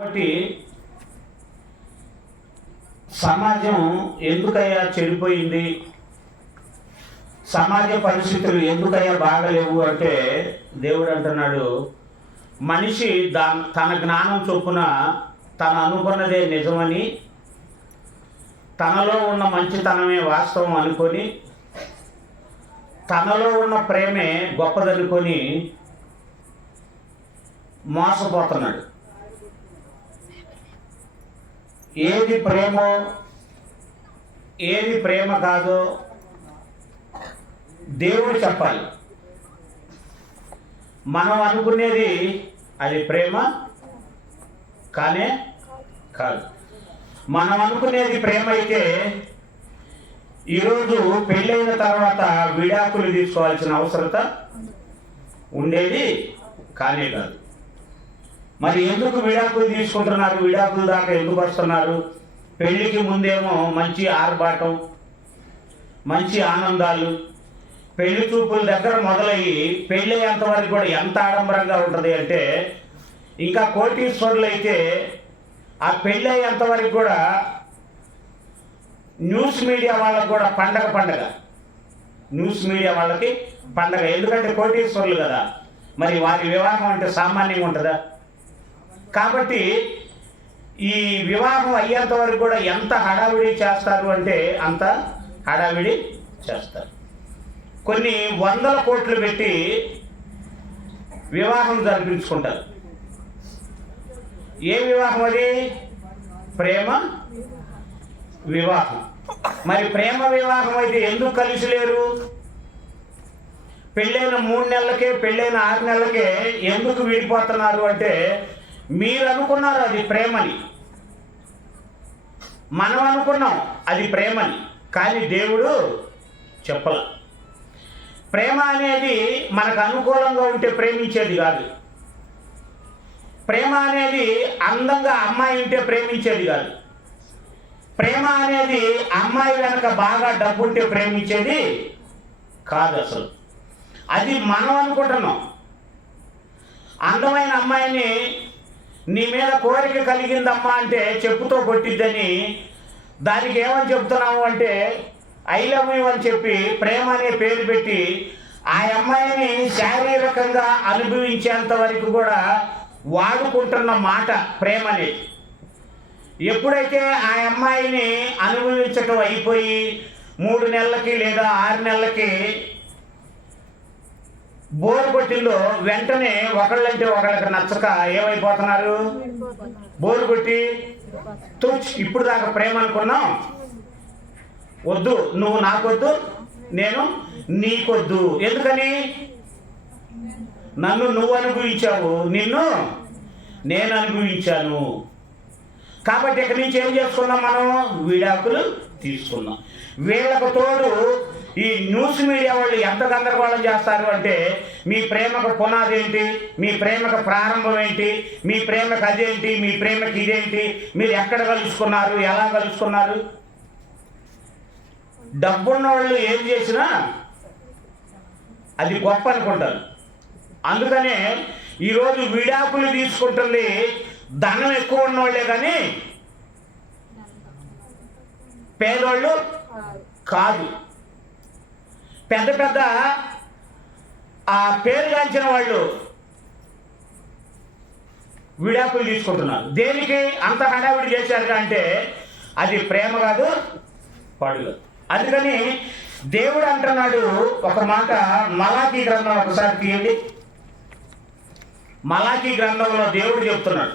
కాబట్టి సమాజం ఎందుకయ్యా చెడిపోయింది, సమాజ పరిస్థితులు ఎందుకయ్యా బాగలేవు అంటే దేవుడు అంటున్నాడు, మనిషి తన జ్ఞానం చొప్పున తను అనుకున్నదే నిజమని, తనలో ఉన్న మంచితనమే వాస్తవం అనుకొని, తనలో ఉన్న ప్రేమే గొప్పదనుకొని మోసపోతున్నాడు. ఏది ప్రేమో ఏది ప్రేమ కాదో దేవుడు చెప్పాలి. మనం అనుకునేది అది ప్రేమ కానే కాదు. మనం అనుకునేది ప్రేమ అయితే ఈరోజు పెళ్ళైన తర్వాత విడాకులు తీసుకోవాల్సిన అవసరత ఉండేది కానే కాదు. మరి ఎందుకు విడాకులు తీసుకుంటున్నారు? విడాకుల దాకా ఎందుకు వస్తున్నారు? పెళ్ళికి ముందేమో మంచి ఆర్భాటం, మంచి ఆనందాలు, పెళ్లి చూపుల దగ్గర మొదలయ్యి పెళ్ళయ్యేంత వరకు కూడా ఎంత ఆడంబరంగా ఉంటుంది అంటే, ఇంకా కోటీశ్వరులు అయితే ఆ పెళ్ళయ్యేంత వరకు కూడా న్యూస్ మీడియా వాళ్ళకు కూడా పండగ. న్యూస్ మీడియా వాళ్ళకి పండగ, ఎందుకంటే కోటీశ్వరులు కదా. మరి వారి వివాహం అంటే సామాన్యంగా ఉంటుందా? కాబట్టి ఈ వివాహం అయ్యేంత వరకు కూడా ఎంత హడావిడి చేస్తారు అంటే అంత హడావిడి చేస్తారు. కొన్ని వందల కోట్లు పెట్టి వివాహం జరిపించుకుంటారు. ఏ వివాహం అది? ప్రేమ వివాహం. మరి ప్రేమ వివాహం అయితే ఎందుకు కలిసి లేరు? పెళ్ళైన 3 నెలలకే, పెళ్ళైన 6 నెలలకే ఎందుకు విడిపోతున్నారు అంటే, మీరు అనుకున్నారు అది ప్రేమని, మనం అనుకున్నాం అది ప్రేమని, కానీ దేవుడు చెప్పల. ప్రేమ అనేది మనకు అనుకూలంగా ఉంటే ప్రేమించేది కాదు. ప్రేమ అనేది అందంగా అమ్మాయి ఉంటే ప్రేమించేది కాదు. ప్రేమ అనేది అమ్మాయి వెనక బాగా డబ్బుంటే ప్రేమించేది కాదు. అసలు అది మనం అనుకుంటున్నాం. అందమైన అమ్మాయిని నీ మీద కోరిక కలిగిందమ్మా అంటే చెప్పుతో కొట్టిద్దని, దానికి ఏమని చెప్తున్నాము అంటే ఐ లవ్ యూ అని చెప్పి ప్రేమ అనే పేరు పెట్టి ఆ అమ్మాయిని శారీరకంగా అనుభవించేంత వరకు కూడా వాడుకుంటున్న మాట ప్రేమ అనేది. ఎప్పుడైతే ఆ అమ్మాయిని అనుభవించటం అయిపోయి 3 నెలలకి లేదా 6 నెలలకి బోరు కొట్టిందో, వెంటనే ఒకళ్ళంటే ఒకళ్ళకి నచ్చక ఏమైపోతున్నారు? బోరు కొట్టి ఇప్పుడు దాకా ప్రేమ అనుకున్నాం, వద్దు, నువ్వు నాకొద్దు, నేను నీకొద్దు. ఎందుకని? నన్ను నువ్వు అనుభవించావు, నిన్ను నేను అనుభవించాను. కాబట్టి ఇక్కడి నుంచి ఏం చేసుకున్నాం? మనం విడాకులు తీసుకున్నాం. వీళ్ళకు తోడు ఈ న్యూస్ మీడియా వాళ్ళు ఎంత గందరగోళం చేస్తారు అంటే, మీ ప్రేమకు పునాది ఏంటి, మీ ప్రేమకు ప్రారంభం ఏంటి, మీ ప్రేమకు అదేంటి, మీ ప్రేమకి ఇదేంటి, మీరు ఎక్కడ కలుసుకున్నారు, ఎలా కలుసుకున్నారు? డబ్బున్న వాళ్ళు ఏం చేసినా అది గొప్ప అనుకుంటారు. అందుకనే ఈరోజు విడాకులు తీసుకుంటుంది ధనం ఎక్కువ ఉన్నవాళ్లే కానీ పేదోళ్ళు కాదు. పెద్ద పెద్ద ఆ పేరుగాంచిన వాళ్ళు విడాకులు తీసుకుంటున్నారు. దేనికి అంత హడావిడి చేశారు అంటే అది ప్రేమ కాదు, పడుగు. అందుకని దేవుడు అంటున్నాడు ఒక మాట, మలాకీ గ్రంథం ఒకసారి తీయండి. మలాకీ గ్రంథంలో దేవుడు చెప్తున్నాడు,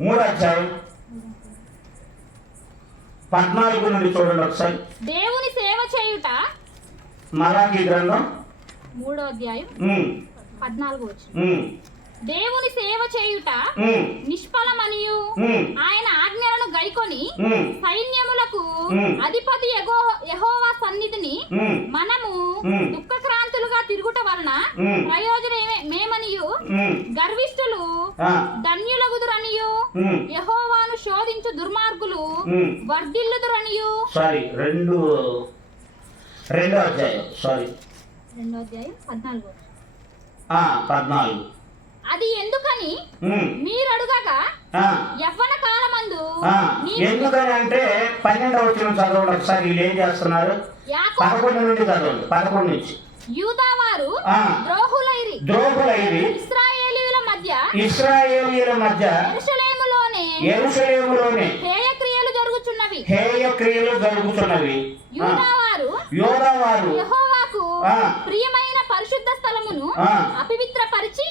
3వ అధ్యాయం 14 నుండి చూడండి ఒకసారి. దేవుని సేవ చేయుట, మలాకీ గ్రంథం 3వ అధ్యాయం 14వ వచనం. దేవుని సేవ చేయుట నిష్ఫలమనియు ఆయన ఆజ్ఞలను గైకొని సైన్యములకు అధిపతి యెహోవా సన్నిధిని మనము దుఃఖక్రాంతులుగా తిరుగుట వలన ప్రయోజనమేమనియు గర్విష్ఠులు ధన్యులగుదురనియు యెహోవాను శోధించు దుర్మార్గులు వర్ధిల్లుదురనియు. రెండో అధ్యాయం 14వ. 14. అది ఎందుకని మీరు అడుగగా యవ్వన కాలమందు ఎందుకని అంటే 12వ వచనం చదవండి ఒకసారి. వీళ్ళు ఏం చేస్తున్నారు? 11 నుండి చదవండి, 11 నుంచి. యూదావారు ద్రోహులైరి ఇశ్రాయేలీయుల మధ్య యెరూషలేములోనే హేయ క్రియలు జరుగుచున్నవి. యూదావారు యెహోవాకు ప్రియమైన పరిశుద్ధ స్థలమును అపవిత్రపరిచి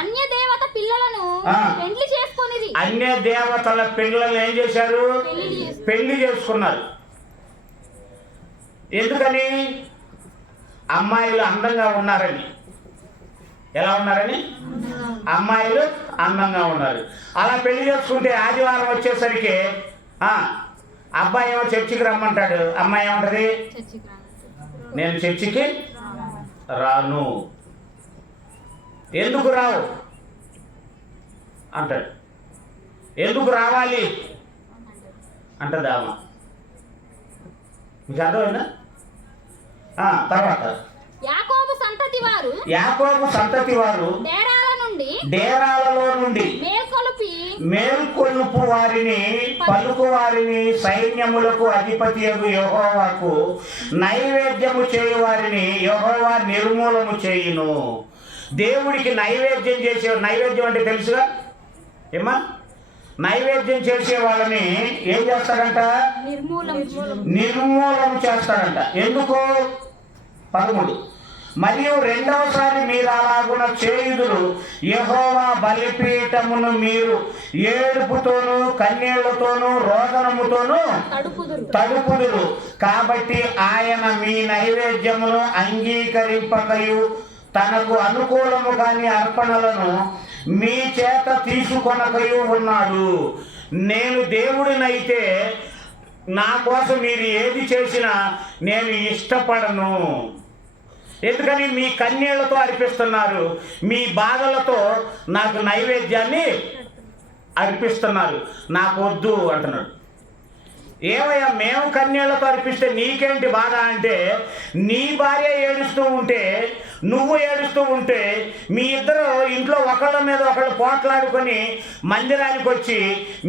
అన్య దేవత పిల్లలను పెండ్లి చేసుకొనిది. అన్య దేవతల పిల్లలను ఏం చేశారు? పెళ్లి చేసుకున్నారు. ఎందుకని? అమ్మాయిలు అందంగా ఉన్నారని. ఎలా ఉన్నారని? అమ్మాయిలు అందంగా ఉన్నారు. అలా పెళ్లి చేసుకుంటే ఆదివారం వచ్చేసరికి అబ్బాయి ఏమో చర్చికి రమ్మంటాడు, అమ్మాయి ఏమంటది? నేను చర్చికి రాను. ఎందుకు రావు అంటాడు. ఎందుకు రావాలి అంటదామా? మీకు అర్థమైందా? తర్వాత యాకోబు సంతతి వారు డేరాలలో నుండి మేల్కొలుపు వారిని పలుకు వారిని సైన్యములకు అధిపతియగు యెహోవాకు నైవేద్యము చేయు వారిని యెహోవా నిర్మూలము చేయును. దేవుడికి నైవేద్యం నైవేద్యం అంటే తెలుసుగా ఏమా? నైవేద్యం చేసే వాళ్ళని ఏం చేస్తాడంట? నిర్మూలన చేస్తాడంట. ఎందుకు? 13. మరియు రెండవసారి మీరు అలాగున చేయుదురు, యెహోవా బలిపీఠమును మీరు ఏడుపుతోనూ కన్నీళ్లతోనూ రోదనముతోనూ తడుపుదురు. కాబట్టి ఆయన మీ నైవేద్యమును అంగీకరింపకయు తనకు అనుకూలము కాని అర్పణలను మీ చేత తీసుకొనకయు ఉన్నాడు. నేను దేవుడినైతే నా కోసం మీరు ఏది చేసినా నేను ఇష్టపడను. ఎందుకని? మీ కన్నీళ్లతో అర్పిస్తున్నారు, మీ బాధలతో నాకు నైవేద్యాన్ని అర్పిస్తున్నారు. నాకు వద్దు అంటున్నాడు. ఏమయ్యా, మేము కన్యలతో అర్పిస్తే నీకేంటి బాధ అంటే, నీ భార్య ఏడుస్తూ ఉంటే నువ్వు ఏడుస్తూ ఉంటే మీ ఇద్దరు ఇంట్లో ఒకళ్ళ మీద ఒకళ్ళు పోట్లాడుకొని మందిరానికి వచ్చి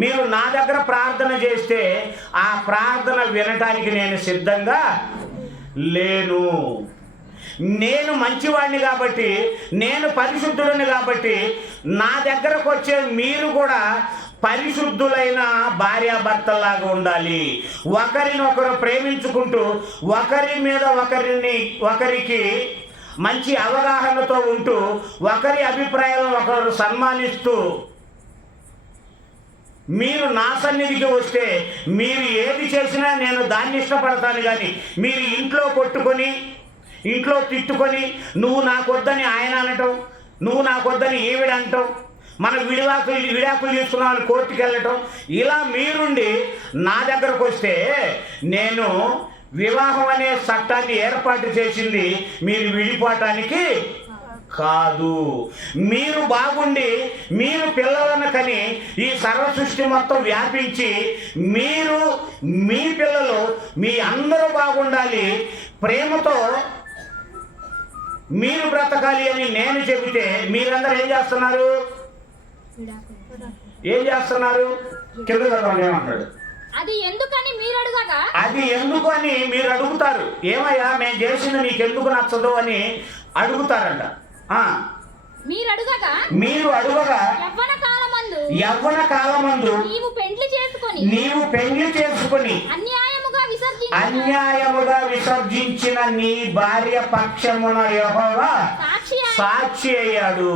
మీరు నా దగ్గర ప్రార్థన చేస్తే ఆ ప్రార్థన వినటానికి నేను సిద్ధంగా లేను. నేను మంచివాడిని కాబట్టి, నేను పరిశుద్ధుడిని కాబట్టి నా దగ్గరకు వచ్చే మీరు కూడా పరిశుద్ధులైన భార్యాభర్తలాగా ఉండాలి. ఒకరినొకరు ప్రేమించుకుంటూ ఒకరి మీద ఒకరికి మంచి అవగాహనతో ఉంటూ ఒకరి అభిప్రాయాలను ఒకరు సన్మానిస్తూ మీరు నా సన్నిధికి వస్తే మీరు ఏది చేసినా నేను దాన్ని ఇష్టపడతాను. కానీ మీరు ఇంట్లో కొట్టుకొని ఇంట్లో తిట్టుకొని నువ్వు నాకొద్దని ఆయన అనటం, నువ్వు నాకొద్దని ఈవిడ అంటాం, మన విడాకులు తీసుకున్నామని కోర్టుకు వెళ్ళటం, ఇలా మీరుండి నా దగ్గరకు వస్తే నేను వివాహం అనే చట్టాన్ని ఏర్పాటు చేసింది మీరు విడిపోవటానికి కాదు. మీరు బాగుండి మీరు పిల్లలను కని ఈ సర్వ సృష్టి మొత్తం వ్యాపించి మీరు మీ పిల్లలు మీ అందరూ బాగుండాలి, ప్రేమతో మీరు బ్రతకాలి అని నేను చెబితే మీరందరూ ఏం చేస్తున్నారు? కింద చదవండి ఏమంటాడు? అది ఎందుకని మీరు అడుగుతారు. ఏమయ్యా మేము చేసింది నీకెందుకు నచ్చదు అని అడుగుతారంట. మీరు అడుగగా యవ్వన కాలమందు నీవు పెండ్లి చేసుకొని అన్యాయముగా విసర్జించిన నీ భార్య పక్షమున యెహోవా సాక్షి అయ్యాడు.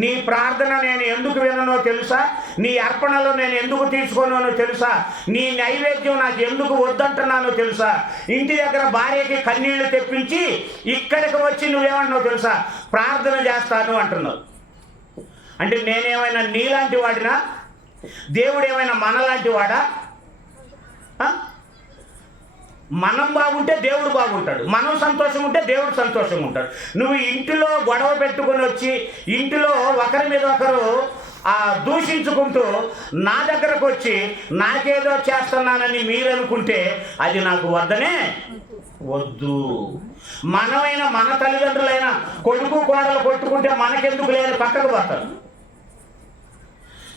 నీ ప్రార్థన నేను ఎందుకు విననో తెలుసా? నీ అర్పణలో నేను ఎందుకు తీసుకోనో తెలుసా? నీ నైవేద్యం నాకు ఎందుకు వద్దంటున్నానో తెలుసా? ఇంటి దగ్గర భార్యకి కన్నీళ్లు తెప్పించి ఇక్కడికి వచ్చి నువ్వేమన్నావు తెలుసా? ప్రార్థన చేస్తాను అంటున్నావు. అంటే నేనేమైనా నీలాంటి వాడినా? దేవుడు ఏమైనా మనలాంటి వాడా? మనం బాగుంటే దేవుడు బాగుంటాడు, మనం సంతోషం ఉంటే దేవుడు సంతోషంగా ఉంటాడు. నువ్వు ఇంటిలో గొడవ పెట్టుకొని వచ్చి ఇంటిలో ఒకరి మీద ఒకరు దూషించుకుంటూ నా దగ్గరకు వచ్చి నాకేదో చేస్తున్నానని మీరు అనుకుంటే అది నాకు వద్దు. మనమైన మన తల్లిదండ్రులైన కొడుకు కోడలు కొట్టుకుంటే మనకెందుకు లేదు పక్కకు పోతారు.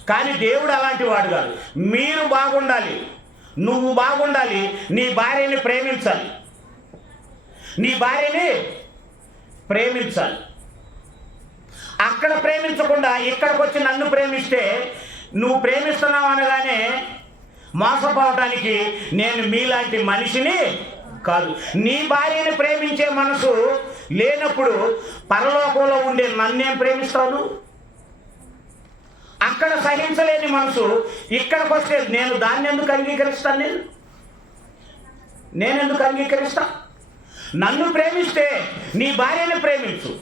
కానీ దేవుడు అలాంటి వాడు కాదు. మీరు బాగుండాలి, నువ్వు బాగుండాలి, నీ భార్యని ప్రేమించాలి, నీ భార్యని ప్రేమించాలి. అక్కడ ప్రేమించకుండా ఇక్కడికి వచ్చి నన్ను ప్రేమిస్తే నువ్వు ప్రేమిస్తున్నావు అనగానే మోసపోవటానికి నేను మీలాంటి మనిషిని కాదు. నీ భార్యని ప్రేమించే మనసు లేనప్పుడు పరలోకంలో ఉండే నన్నేం ప్రేమిస్తావు? అక్కడ సహించలేని మనసు ఇక్కడికి వస్తే నేను దాన్ని ఎందుకు అంగీకరిస్తాను? నేను ఎందుకు అంగీకరిస్తా? నన్ను ప్రేమిస్తే నీ భార్యని ప్రేమించు.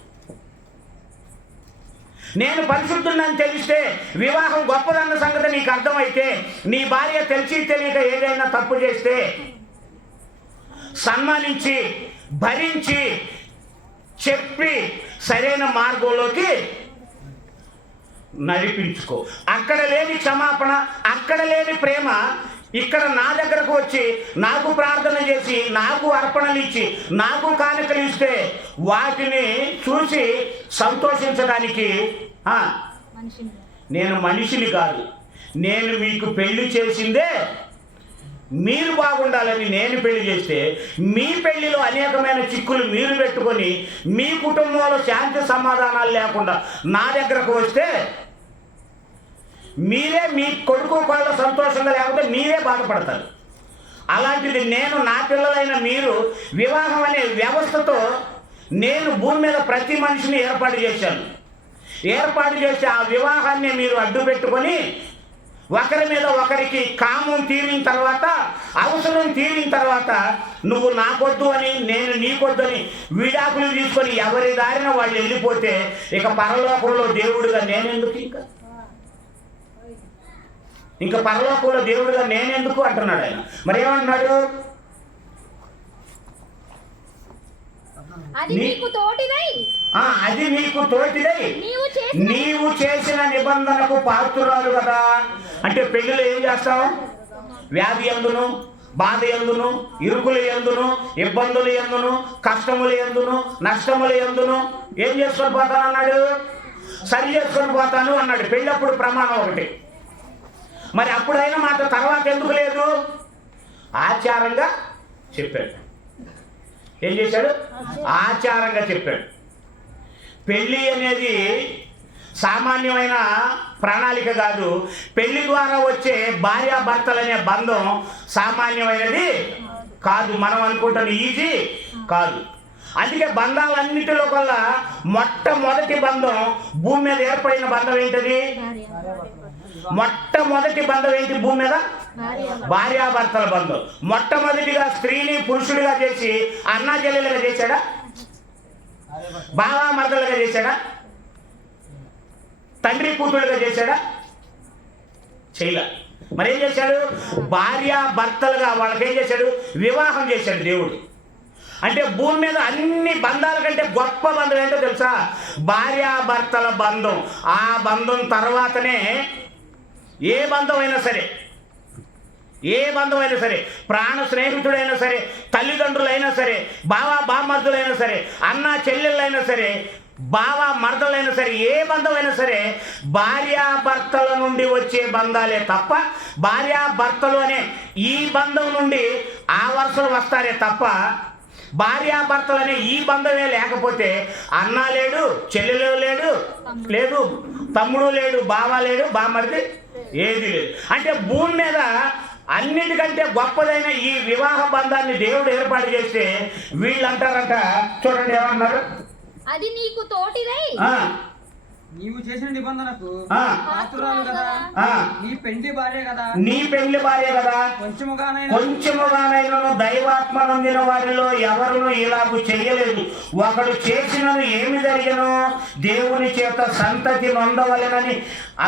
నేను పరిశుద్ధుడని తెలిస్తే వివాహం గొప్పదన్న సంగతి నీకు అర్థమైతే నీ భార్య తెలిసి తెలియక ఏదైనా తప్పు చేస్తే సన్మానించి భరించి చెప్పి సరైన మార్గంలోకి నడిపించుకో. అక్కడ లేని క్షమాపణ, అక్కడ లేని ప్రేమ ఇక్కడ నా దగ్గరకు వచ్చి నాకు ప్రార్థన చేసి నాకు అర్పణలు ఇచ్చి నాకు కానుకలు ఇస్తే వాటిని చూసి సంతోషించడానికి నేను మనిషిని కాదు. నేను మీకు పెళ్లి చేసిందే మీరు బాగుండాలని. నేను పెళ్లి చేస్తే మీ పెళ్లిలో అనేకమైన చిక్కులు మీరు పెట్టుకొని మీ కుటుంబంలో శాంతి సమాధానాలు లేకుండా నా దగ్గరకు వస్తే మీరే మీ కొడుకు కోడలు సంతోషంగా లేకపోతే మీరే బాధపడతారు. అలాంటిది నేను నా పిల్లలైన మీరు వివాహం అనే వ్యవస్థతో నేను భూమి మీద ప్రతి మనిషిని ఏర్పాటు చేశాను. ఏర్పాటు చేసి ఆ వివాహాన్ని మీరు అడ్డు పెట్టుకొని ఒకరి మీద ఒకరికి కామం తీరిన తర్వాత, అవసరం తీరిన తర్వాత నువ్వు నాకొద్దు అని నేను నీకొద్దు అని విడాకులు తీసుకొని ఎవరి దారిన వాళ్ళు వెళ్ళిపోతే ఇక పరలోకంలో దేవుడుగా నేనెందుకు? ఇంకా పరలోకంలో దేవుడుగా నేనెందుకు అంటున్నాడు ఆయన. మరి ఏమంటున్నాడు? అది నీకు తోటిదై నీవు చేసిన నిబంధనకు పాత్రురాలు కదా. అంటే పెళ్లిలో ఏం చేస్తావు? వ్యాధి ఎందును, బాధ ఎందును, ఇరుకులు ఎందును, ఇబ్బందులు ఎందును, కష్టములు ఎందును, నష్టములు ఎందును ఏం చేసుకొని పోతాను అన్నాడు? సరి చేసుకొని పోతాను అన్నాడు. పెళ్ళప్పుడు ప్రమాణం ఒకటి. మరి అప్పుడైనా మాట తర్వాత ఎందుకు లేదు? ఆచారంగా చెప్పాడు. ఏం చేశాడు? ఆచారంగా చెప్పాడు. పెళ్ళి అనేది సామాన్యమైన ప్రణాళిక కాదు. పెళ్లి ద్వారా వచ్చే భార్యాభర్తలనే బంధం సామాన్యమైనది కాదు. మనం అనుకుంటాం ఈజీ కాదు. అందుకే బంధాలన్నిటిలో కల్లా మొట్టమొదటి బంధం భూమి మీద ఏర్పడిన బంధం ఏంటది? మొట్టమొదటి బంధం ఏంటి భూమి మీద? భార్యాభర్తల బంధం. మొట్టమొదటిగా స్త్రీని పురుషుడిగా చేసి అన్నా చెల్లెలుగా చేశాడా? బావా మరదలుగా చేశాడా? తండ్రి కూతురుగా చేశాడా? చేయలే. మరి ఏం చేశాడు? భార్యాభర్తలుగా వాళ్ళకేం చేశాడు? వివాహం చేశాడు దేవుడు. అంటే భూమి మీద అన్ని బంధాల కంటే గొప్ప బంధం ఏంటో తెలుసా? భార్యాభర్తల బంధం. ఆ బంధం తర్వాతనే ఏ బంధమైనా సరే, ఏ బంధమైనా సరే, ప్రాణ స్నేహితుడైనా సరే, తల్లిదండ్రులైనా సరే, బావా బామర్దులైనా సరే, అన్న చెల్లెళ్ళైనా సరే, బావా మరదలైనా సరే, ఏ బంధమైనా సరే భార్యాభర్తల నుండి వచ్చే బంధాలే తప్ప భార్యాభర్తలు అనే ఈ బంధం నుండి ఆ వరుసలు వస్తారే తప్ప భార్యాభర్తలనే ఈ బంధమే లేకపోతే అన్న లేడు, చెల్లెలు లేదు, తమ్ముడు లేడు, బావ లేడు, బామర్ది ఏది లేదు. అంటే భూమి మీద అన్నిటికంటే గొప్పదైన ఈ వివాహ బంధాన్ని దేవుడు ఏర్పాటు చేస్తే వీళ్ళంటారంట, చూడండి ఏమన్నారు? అది నీకు తోటిదై నీవు చేసిన నిబంధనకు పాత్రురాలు కదా. నీ పెండ్లి భార్య కదా. కొంచెముగానైనా దైవాత్మ నొందిన వారిలో ఎవరును ఇలాగూ చెయ్యలేదు. ఒకడు చేసినను ఏమి జరిగను? దేవుని చేత సంతతి నొందవలెనని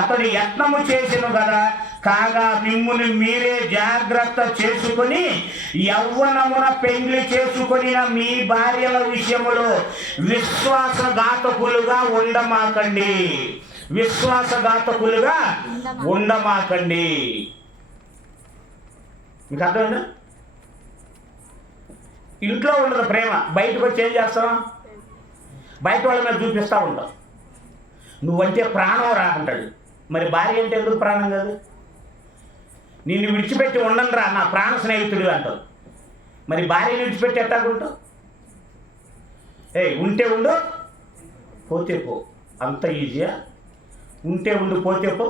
అతడు యత్నము చేసిను కదా. కాగా మిమ్ముని మీరే జాగ్రత్త చేసుకుని యవ్వనమున పెండ్లి చేసుకుని మీ భార్యల విషయములో విశ్వాసఘాతకులుగా ఉండమాకండి. విశ్వాసఘాతకులుగా ఉండమాకండి. మీకు అర్థమైందా? ఇంట్లో ఉండదు ప్రేమ, బయటకు వచ్చి ఏం చేస్తాం? బయట వాళ్ళ మీద చూపిస్తూ ఉంటాం. నువ్వంటే ప్రాణం రా అంటాడు. మరి భార్య అంటే ఎందుకు ప్రాణం కాదు? నిన్ను విడిచిపెట్టి ఉండను రా నా ప్రాణ స్నేహితుడు అంటావు. మరి భార్యను విడిచిపెట్టి ఎట్టాగుంటావు? ఉంటే ఉండు, పోతే పో. అంత ఈజీయా? ఉంటే ఉండు, పోతే పో.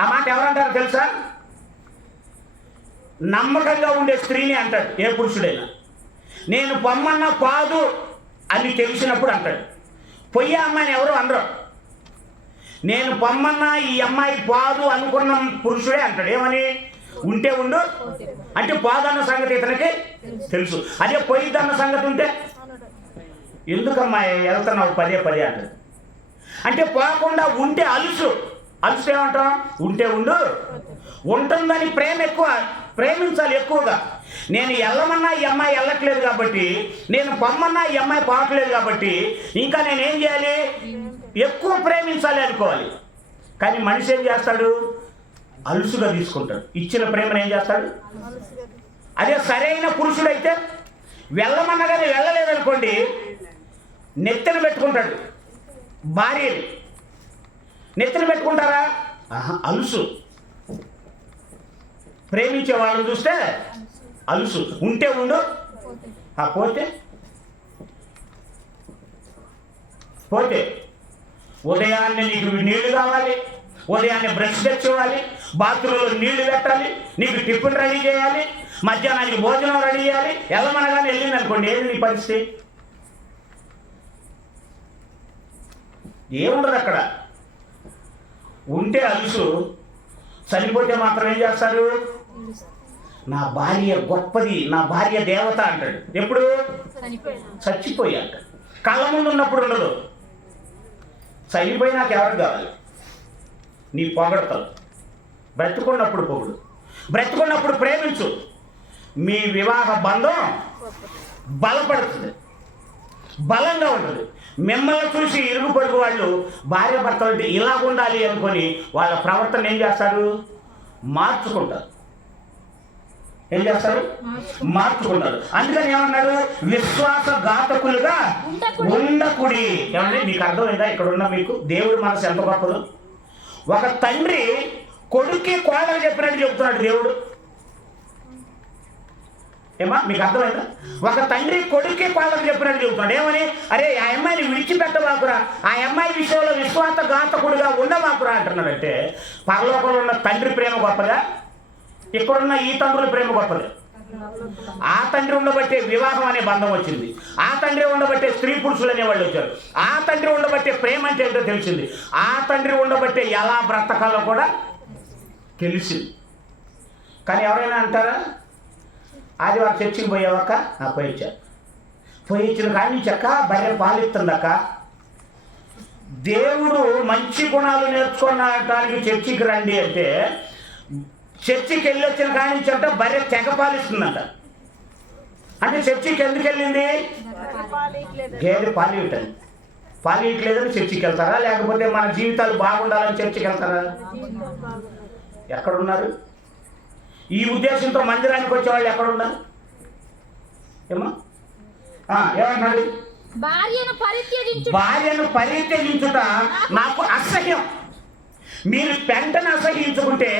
ఆ మాట ఎవరంటారు తెలుసా? నమ్మకంగా ఉండే స్త్రీని అంటాడు ఏ పురుషుడైనా. నేను పొమ్మన్నా పాదు అని తెలిసినప్పుడు అంటాడు. పొయ్యే అమ్మాయిని ఎవరు అనరు. నేను పొమ్మన్నా ఈ అమ్మాయి పాదు అనుకున్న పురుషుడే అంటాడు. ఏమని? ఉంటే ఉండు అంటే పాదన్న సంగతి ఇతనికి తెలుసు. అదే పొయ్యిదన్న సంగతి ఉంటే ఎందుకమ్మాయి వెళ్తున్నావు పదే పదే అంటాడు. అంటే పోకుండా ఉంటే అలుసు ఏమంటాం? ఉంటే ఉండు. ఉంటుందని ప్రేమ ఎక్కువ, ప్రేమించాలి ఎక్కువగా. నేను వెళ్ళమన్నా ఈ అమ్మాయి వెళ్ళట్లేదు కాబట్టి, నేను పొమ్మన్నా ఈ అమ్మాయి పోవట్లేదు కాబట్టి ఇంకా నేనేం చేయాలి? ఎక్కువ ప్రేమించాలి అనుకోవాలి. కానీ మనిషి ఏం చేస్తాడు? అలుసుగా తీసుకుంటాడు. ఇచ్చిన ప్రేమను ఏం చేస్తాడు? అదే సరైన పురుషుడైతే వెళ్ళమన్నా కానీ వెళ్ళలేదనుకోండి, నెత్తిన పెట్టుకుంటాడు. భార్యని నెత్తిన పెట్టుకుంటారా? అలుసు. ప్రేమించే వాళ్ళని చూస్తే అలుసు. ఉంటే ఉండు, పోతే ఉదయాన్నే నీకు నీళ్లు కావాలి, ఉదయాన్నే బ్రష్ తెచ్చుకోవాలి, బాత్రూంలో నీళ్లు పెట్టాలి, నీకు టిఫిన్ రెడీ చేయాలి, మధ్యాహ్నానికి భోజనం రెడీ చేయాలి. వెళ్ళమనగానే వెళ్ళింది అనుకోండి, ఏది నీ పరిస్థితి? ఏముండదు అక్కడ. ఉంటే అలుసు, చనిపోతే మాత్రం ఏం చేస్తారు? నా భార్య గొప్పది, నా భార్య దేవత అంటాడు. ఎప్పుడు? చచ్చిపోయాక. కళ్ళ ముందు ఉన్నప్పుడు ఉండదు. చనిపోయినాక ఎవరికి కావాలి? నీ పొగడతావు. బ్రతుకున్నప్పుడు పొగుడు, బ్రతుకున్నప్పుడు ప్రేమించు. మీ వివాహ బంధం బలపడుతుంది, బలంగా ఉంటుంది. మిమ్మల్ని చూసి ఇరుగు పొరుగు వాళ్ళు భార్య భర్తలు అంటే ఇలా ఉండాలి అనుకొని వాళ్ళ ప్రవర్తన ఏం చేస్తారు? మార్చుకుంటారు. ఏం చేస్తారు? మార్చుకుంటారు. అందుకని ఏమన్నారు? విశ్వాసఘాతకులుగా ఉండకుడి. ఏమంటే మీకు అర్థమైందా? ఇక్కడ ఉన్న మీకు దేవుడు మనసు ఎంత గొప్పదో. ఒక తండ్రి కొడుక్కి కోడలు చెప్పినట్టు చెప్తున్నాడు దేవుడు. ఏమా మీకు అర్థమైందా? ఒక తండ్రి కొడుక్కి కోడలు చెప్పినట్టు చెబుతున్నాడు. ఏమని? అరే ఆ అమ్మాయిని విడిచిపెట్టవాకురా, ఆ అమ్మాయి విషయంలో విశ్వాసఘాతకుడిగా ఉండవాకురా అంటున్నాడంటే పరలోకంలో ఉన్న తండ్రి ప్రేమ గొప్పదా? ఇక్కడున్న ఈ తండ్రుల ప్రేమ గొప్పది. ఆ తండ్రి ఉండబట్టే వివాహం అనే బంధం వచ్చింది. ఆ తండ్రి ఉండబట్టే స్త్రీ పురుషులు అనేవాళ్ళు వచ్చారు. ఆ తండ్రి ఉండబట్టే ప్రేమ అంటే ఏంటో తెలిసింది. ఆ తండ్రి ఉండబట్టే ఎలా బ్రతకాలో కూడా తెలిసింది. కానీ ఎవరైనా అంటారా? ఆదివారం చర్చికి పోయావక్క? పోయిచ్చిన కానీ చెక్క బర్రె పాలిస్తుందక్క. దేవుడు మంచి గుణాలు నేర్చుకోవడానికి చర్చికి రండి అంటే చర్చికి వెళ్ళి వచ్చిన కానించి అంటే బర్రె తెగ పాలిస్తుందంట. అంటే చర్చికి ఎందుకు వెళ్ళింది? గేదె పాలియటని. పాలియట్లేదని చర్చికి వెళ్తారా? లేకపోతే మన జీవితాలు బాగుండాలని చర్చికి వెళ్తారా? ఎక్కడున్నారు? ఈ ఉద్దేశంతో మందిరానికి వచ్చేవాళ్ళు ఎక్కడున్నారు? ఏమన్నాడు? భార్యను పరిత్యజించుట నాకు అసహ్యం. మీరు పెంటను అసహ్యించుకుంటే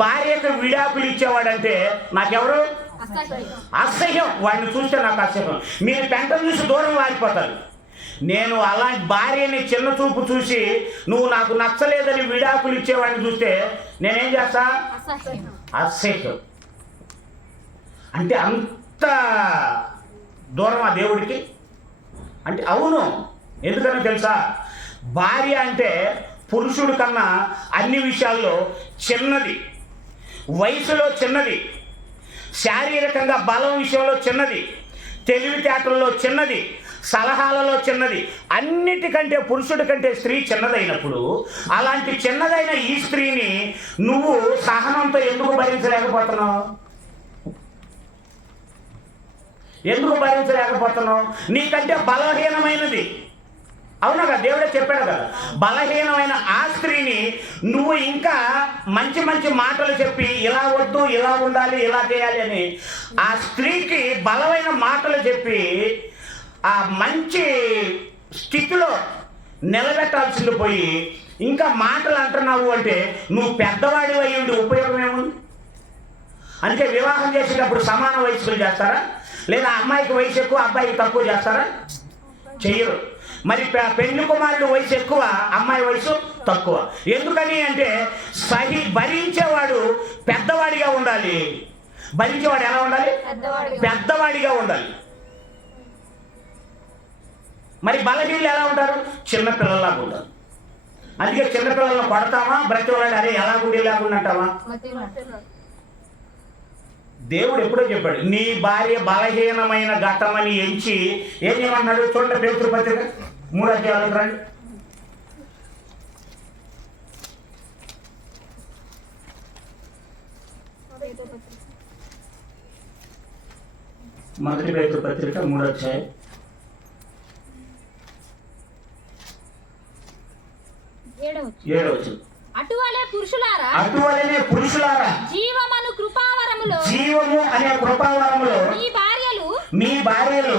భార్యకు విడాకులు ఇచ్చేవాడంటే నాకెవరు? అసహ్యం. వాడిని చూస్తే నాకు అసహ్యం. మీరు పెంటను చూసి దూరం వాడిపోతారు. నేను అలాంటి భార్యని చిన్న చూపు చూసి నువ్వు నాకు నచ్చలేదని విడాకులు ఇచ్చేవాడిని చూస్తే నేనేం చేస్తా? అసహ్యం. అంటే అంత దూరం ఆ దేవుడికి అంటే? అవును. ఎందుకని తెలుసా? భార్య అంటే పురుషుడి కన్నా అన్ని విషయాల్లో చిన్నది, వయసులో చిన్నది, శారీరకంగా బలం విషయంలో చిన్నది, తెలివితేటల్లో చిన్నది, సలహాలలో చిన్నది. అన్నిటికంటే పురుషుడి కంటే స్త్రీ చిన్నదైనప్పుడు అలాంటి చిన్నదైన ఈ స్త్రీని నువ్వు సహనంతో ఎందుకు భరించలేకపోతున్నావు? ఎందుకు భరించలేకపోతున్నావు? నీకంటే బలహీనమైనది, అవునా కదా, దేవుడే చెప్పాడు కదా. బలహీనమైన ఆ స్త్రీని నువ్వు ఇంకా మంచి మంచి మాటలు చెప్పి ఇలా వద్దు, ఇలా ఉండాలి, ఇలా చేయాలి అని ఆ స్త్రీకి బలమైన మాటలు చెప్పి ఆ మంచి స్థితిలో నిలబెట్టాల్సింది పోయి ఇంకా మాటలు అంటున్నావు అంటే నువ్వు పెద్దవాడి అయి ఉండి ఉపయోగం ఏముంది? అందుకే వివాహం చేసేటప్పుడు సమాన వయసులు చేస్తారా, లేదా అమ్మాయికి వయసు ఎక్కువ అబ్బాయికి తక్కువ చేస్తారా? చెయ్యరు. మరి పెళ్లి కుమారుడు వయసు ఎక్కువ, అమ్మాయి వయసు తక్కువ. ఎందుకని అంటే భరించేవాడు పెద్దవాడిగా ఉండాలి. భరించేవాడు ఎలా ఉండాలి? పెద్దవాడిగా ఉండాలి. మరి బలహీనలు ఎలా ఉంటారు? చిన్నపిల్లలాగా ఉంటారు. అందుకే చిన్నపిల్లలను కొడతామా, బ్రతివాడు అరే ఎలా గుడి లేకుండాంటావా? దేవుడు ఎప్పుడో చెప్పాడు, నీ భార్య బలహీనమైన ఘట్టమని ఎంచి ఏం చేయమన్నాడు? చూడండి పేతురు పత్రిక 3 అధ్యాయాలకు రండి. మొదటి పేతురు పత్రిక 3వ అధ్యాయం 7వ వచనం. అటువలే పురుషులారా, అటువలనే పురుషులారా, జీవము అనే కృపావరములో మీ భార్యలు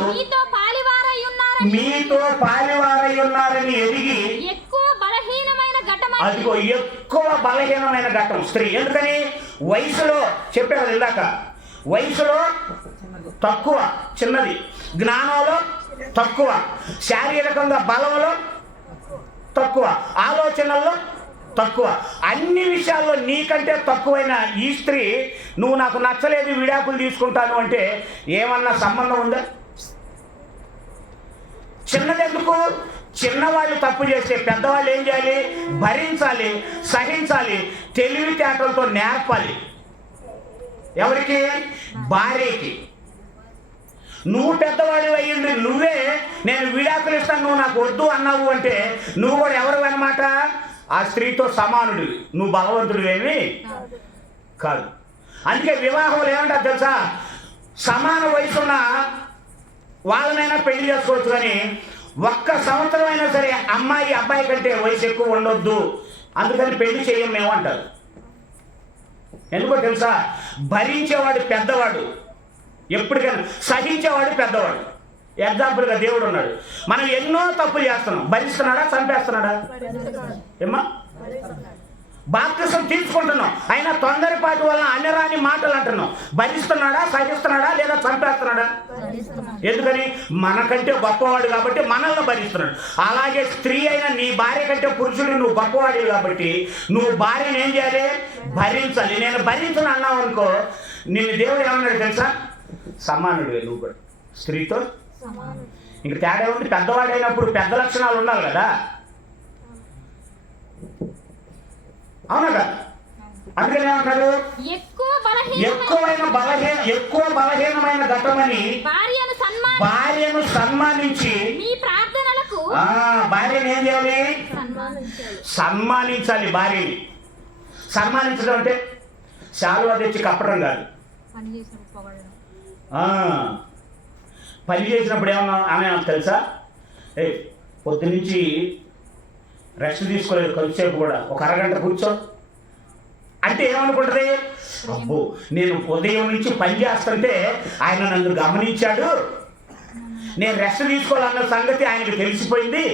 మీతో పాలివారై ఉన్నారని ఎరిగి ఎక్కువ బలహీనమైన ఘట్టం. అదిగో ఎక్కువ బలహీనమైన ఘట్టం స్త్రీ. ఎందుకని? వయసులో చెప్పారు ఇందాక, వయసులో తక్కువ, చిన్నది, జ్ఞానంలో తక్కువ, శారీరకంగా బలంలో తక్కువ, ఆలోచనల్లో తక్కువ, అన్ని విషయాల్లో నీకంటే తక్కువైన ఈ స్త్రీ నువ్వు నాకు నచ్చలేదు విడాకులు తీసుకుంటాను అంటే ఏమన్నా సంబంధం ఉందా? చిన్నదెందుకు? చిన్నవాళ్ళు తప్పు చేస్తే పెద్దవాళ్ళు ఏం చేయాలి? భరించాలి, సహించాలి, తెలివితేటలతో నేర్పాలి. ఎవరికి? భార్యకి. నువ్వు పెద్దవాడు అయ్యింది, నువ్వే నేను విడాకులు ఇస్తాను నువ్వు నాకు వద్దు అన్నావు అంటే నువ్వు కూడా ఎవరు అన్నమాట? ఆ స్త్రీతో సమానుడివి. నువ్వు భగవంతుడివేమి కాదు. అందుకే వివాహంలో ఏమంటారు తెలుసా? సమాన వయసున్న వాళ్ళనైనా పెళ్లి చేసుకోవచ్చు, కానీ 1 సంవత్సరం అయినా సరే అమ్మాయి అబ్బాయి కంటే వయసు ఎక్కువ ఉండొద్దు, అందుకని పెళ్లి చేయం మేము అంటారు. ఎందుకో తెలుసా? భరించేవాడు పెద్దవాడు, ఎప్పటికైనా సహించేవాడు పెద్దవాడు. ఎగ్జాంపుల్గా దేవుడు ఉన్నాడు. మనం ఎన్నో తప్పులు చేస్తున్నాం, భరిస్తున్నాడా చంపేస్తున్నాడా? ఏమ్మా? బాప్తిసం తీసుకుంటున్నాం, అయినా తొందరపాటు వలన అన్యరాని మాటలు అంటున్నాం. భరిస్తున్నాడా, సహిస్తున్నాడా, లేదా చంపేస్తున్నాడా? ఎందుకని? మనకంటే గొప్పవాడు కాబట్టి మనల్ని భరిస్తున్నాడు. అలాగే స్త్రీ అయినా నీ భార్య కంటే పురుషుడు నువ్వు గొప్పవాడివి కాబట్టి నువ్వు భార్యను ఏం చేయాలి? భరించాలి. నేను భరించను అన్నావు అనుకో, నిన్ను దేవుడు ఏమన్నాడు తెలుసా? సమానుడివే నువ్వు కూడా స్త్రీతో. ఇంక తేడా ఉంది. పెద్దవాడైనప్పుడు పెద్ద లక్షణాలు ఉండాలి కదా, అవునా కదా? అందుకని ఏమంటాడు? ఎక్కువ బలహీనమైన ఘట్టమని భార్యను సన్మానించి. భార్యను ఏం చేయాలి? సన్మానించాలి. భార్యని సన్మానించడం అంటే శాలువా తెచ్చి కప్పడం కాదు. పని చేసినప్పుడు ఏమన్నా ఆమె తెలుసా? పొద్దునుంచి రెస్ట్ తీసుకోలేదు, కొంచెంసేపు కూడా ఒక అరగంట కూర్చో అంటే ఏమనుకుంటుంది? అబ్బో, నేను ఉదయం నుంచి పని చేస్తుంటే ఆయన నన్ను గమనించాడు, నేను రెస్ట్ తీసుకోవాలన్న సంగతి ఆయనకు తెలిసిపోయింది,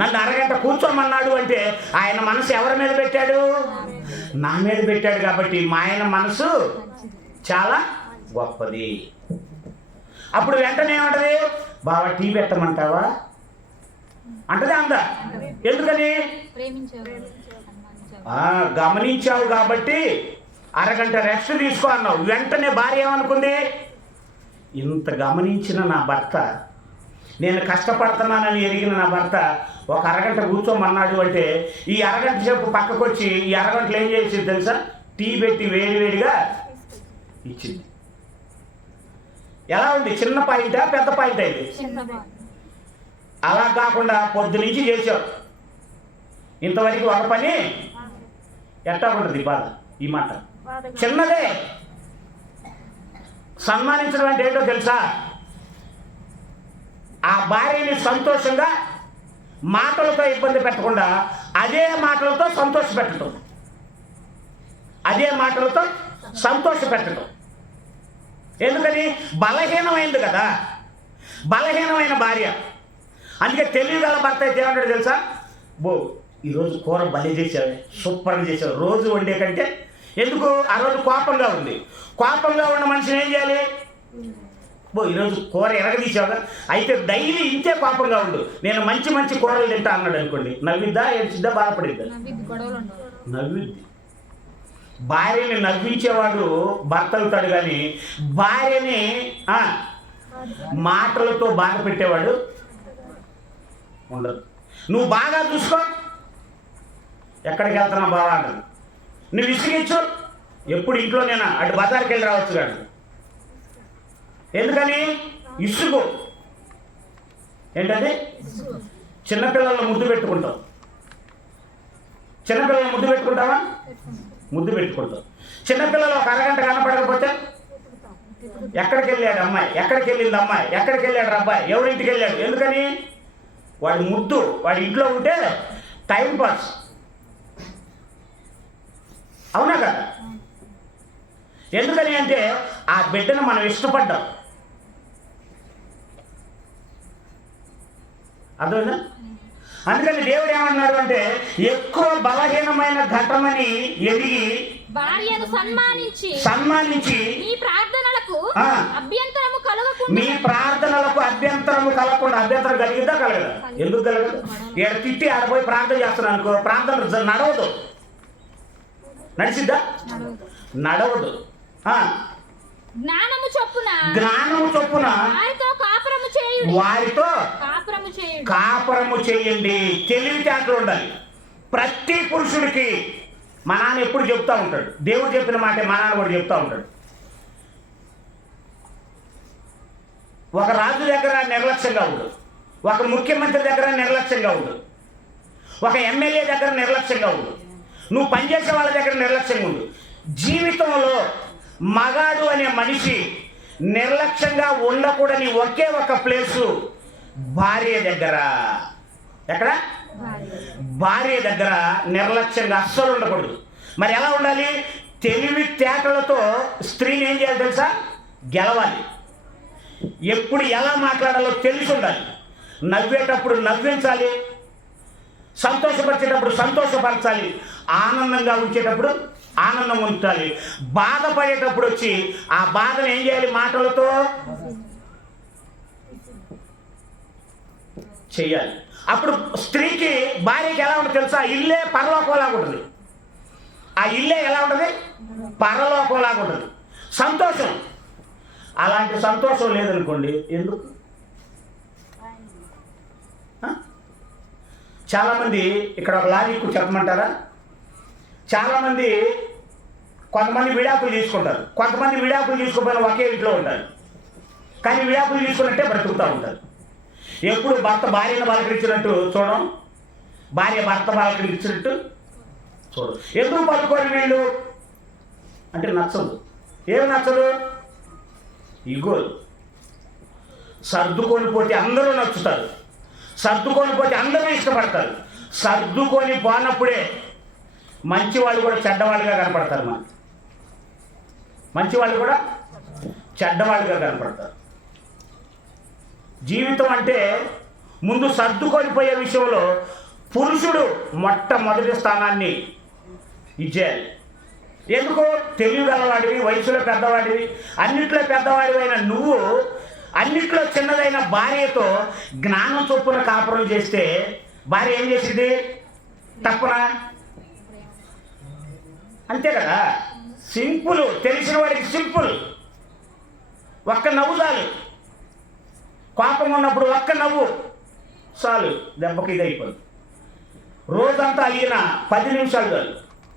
నన్ను అరగంట కూర్చోమన్నాడు అంటే ఆయన మనసు ఎవరి మీద పెట్టాడు? నా మీద పెట్టాడు. కాబట్టి మా ఆయన మనసు చాలా గొప్పది. అప్పుడు వెంటనే ఏమంటది? బావా టీ పెట్టమంటావా అంటది. అందా? ఎందుకని? గమనించావు కాబట్టి అరగంట రెస్ట్ తీసుకో అన్నావు. వెంటనే భార్య ఏమనుకుంది? ఇంత గమనించిన నా భర్త, నేను కష్టపడుతున్నానని ఎరిగిన నా భర్త ఒక అరగంట కూర్చోమన్నాడు అంటే ఈ అరగంట సేపు పక్కకు వచ్చి ఈ అరగంటలు ఏం చేసింది తెలుసా? టీ పెట్టి వేడివేడిగా ఇచ్చింది. ఎలా ఉంది? చిన్న పాయింటా పెద్ద పాయింట్ అయింది? అలా కాకుండా పొద్దు నుంచి చేసావు, ఇంతవరకు ఒక పని ఎట్టా ఉంటుంది బాధ? ఈ మాట చిన్నదే. సన్మానించడం అంటే ఏంటో తెలుసా? ఆ భార్యని సంతోషంగా మాటలతో ఇబ్బంది పెట్టకుండా అదే మాటలతో సంతోషపెట్టడం, అదే మాటలతో సంతోషపెట్టడం. ఎందుకని? బలహీనమైంది కదా, బలహీనమైన భార్య. అందుకే తెలివిగల భర్త అయితే ఏమంటాడు తెలుసా? బో ఈరోజు కూర బలి చేసావు, సూపర్గా చేసావు, రోజు వండే కంటే. ఎందుకు? ఆ రోజు కోపంగా ఉంది. కోపంగా ఉన్న మనిషిని ఏం చేయాలి? బో ఈరోజు కూర ఎరగదీసావుగా, అయితే డైలీ ఇంతే కోపంగా ఉండు, నేను మంచి మంచి కూరలు తింటా అన్నాడు అనుకోండి, నవ్విద్దా, ఏడ్చిద్దా, బాధపడిద్దా? నవ్విద్ది. భార్యని నవ్వించేవాడు భర్త అవుతాడు, కానీ భార్యని మాటలతో బాధ పెట్టేవాడు ఉండదు. నువ్వు బాగా చూసుకో, ఎక్కడికి వెళ్తున్నావు బాగా అంటారు. నువ్వు విసిగించు, ఎప్పుడు ఇంట్లోనేనా, అటు బజార్కి వెళ్ళి రావచ్చు కాదు. ఎందుకని? ఇసుగు. ఏంటది? చిన్నపిల్లలను ముద్దు పెట్టుకుంటావు. చిన్నపిల్లలను ముద్దు పెట్టుకుంటావా? ముద్దు పెట్టుకుంటావు. చిన్నపిల్లలు ఒక అరగంట కనపడకపోతే ఎక్కడికి వెళ్ళాడు అమ్మాయి, ఎక్కడికి వెళ్ళింది అమ్మాయి, ఎక్కడికి వెళ్ళాడు అబ్బాయి, ఎవరింటికి వెళ్ళాడు? ఎందుకని? వాడి ముద్దు వాడి ఇంట్లో ఉంటే టైం పాస్. అవునా కదా? ఎందుకని అంటే ఆ బిడ్డను మనం ఇష్టపడ్డాం. అర్థమైందా? అందుకని దేవుడు ఏమన్నాడు అంటే, ఎక్కువ బలహీనమైన ఘటమని ఎదిగి భార్యను సన్మానించి మీ ప్రార్థనలకు అభ్యంతరము కలగకుండా, మీ ప్రార్థనలకు అభ్యంతరము కలగకుండా. అభ్యంతరం కలిగిద్దా కలగదా? ఎందుకు కలగదు? ఏడ తిట్టి ఆడపోయి ప్రార్థన చేస్తున్నాను అనుకో, ప్రార్థన నడవదు. నడిచిద్దా? నడవదు. జ్ఞానము చొప్పున వారితో కాపురము చేయండి. తెలివితేటలు ఉండాలి ప్రతి పురుషుడికి. మా నాన్న ఎప్పుడు చెప్తా ఉంటాడు, దేవుడు చెప్పిన మాట మా నాన్న కూడా చెప్తా ఉంటాడు. ఒక రాజు దగ్గర నిర్లక్ష్యంగా ఉండు, ఒక ముఖ్యమంత్రి దగ్గర నిర్లక్ష్యంగా ఉండు, ఒక ఎమ్మెల్యే దగ్గర నిర్లక్ష్యంగా ఉండు, నువ్వు పనిచేసే వాళ్ళ దగ్గర నిర్లక్ష్యంగా ఉండు. జీవితంలో మగాడు అనే మనిషి నిర్లక్ష్యంగా ఉండకూడని ఒకే ఒక ప్లేసు భార్య దగ్గర. ఎక్కడ? భార్య దగ్గర నిర్లక్ష్యంగా అస్సలు ఉండకూడదు. మరి ఎలా ఉండాలి? తెలివితేటలతో స్త్రీని ఏం చేయాలి తెలుసా? గెలవాలి. ఎప్పుడు ఎలా మాట్లాడాలో తెలిసి ఉండాలి. నవ్వేటప్పుడు నవ్వించాలి, సంతోషపరిచేటప్పుడు సంతోషపరచాలి, ఆనందంగా ఉంచేటప్పుడు ఆనందం ఉంచాలి. బాధపడేటప్పుడు వచ్చి ఆ బాధను ఏం చేయాలి? మాటలతో చెయ్యాలి. అప్పుడు స్త్రీకి భార్యకి ఎలా ఉంటుంది తెలుసా? ఇల్లే పరలోకంలాగా ఉంటుంది. ఆ ఇల్లే ఎలా ఉంటుంది? పరలోకంలాగా ఉంటుంది. సంతోషం. అలాంటి సంతోషం లేదనుకోండి, ఎందుకు? చాలామంది ఇక్కడ ఒక లాజిక్ చెప్పమంటారా? చాలామంది కొంతమంది విడాకులు తీసుకుంటారు, కొంతమంది విడాకులు తీసుకోకపోయినా ఒకే ఇంట్లో ఉంటారు, కానీ విడాకులు తీసుకున్నట్టే బ్రతుకుతూ ఉంటారు. ఎప్పుడు భర్త భార్యను పలకరించినట్టు చూడం, భార్య భర్త పలకరించినట్టు చూడు. ఎందుకు పలుకోరు వీళ్ళు అంటే నచ్చదు. ఏమి నచ్చదు? ఇగోలు. సర్దుకొని పోతే అందరూ నచ్చుతారు, సర్దుకొని పోతే అందరూ ఇష్టపడతారు. సర్దుకొని పోనప్పుడే మంచివాళ్ళు కూడా చెడ్డవాళ్ళుగా కనపడతారు. మంచివాళ్ళు కూడా చెడ్డవాళ్ళుగా కనపడతారు. జీవితం అంటే ముందు సర్దుకొని పోయే విషయంలో పురుషుడు మొట్టమొదటి స్థానాన్ని ఇచ్చేయాలి. ఎందుకు? తెలివిగలవాడివి, వయసులో పెద్దవాడివి, అన్నిట్లో పెద్దవాడివైన నువ్వు అన్నిట్లో చిన్నదైన భార్యతో జ్ఞానం చొప్పున కాపురం చేస్తే భార్య ఏం చేసింది? తప్పున అంతే కదా. సింపుల్. తెలిసిన వాడికి సింపుల్. ఒక్క నవ్వు చాలు. కోపం ఉన్నప్పుడు ఒక్క నవ్వు చాలు, దెబ్బకి ఇది అయిపోయింది. రోజంతా అలిగిన 10 నిమిషాలు చాలు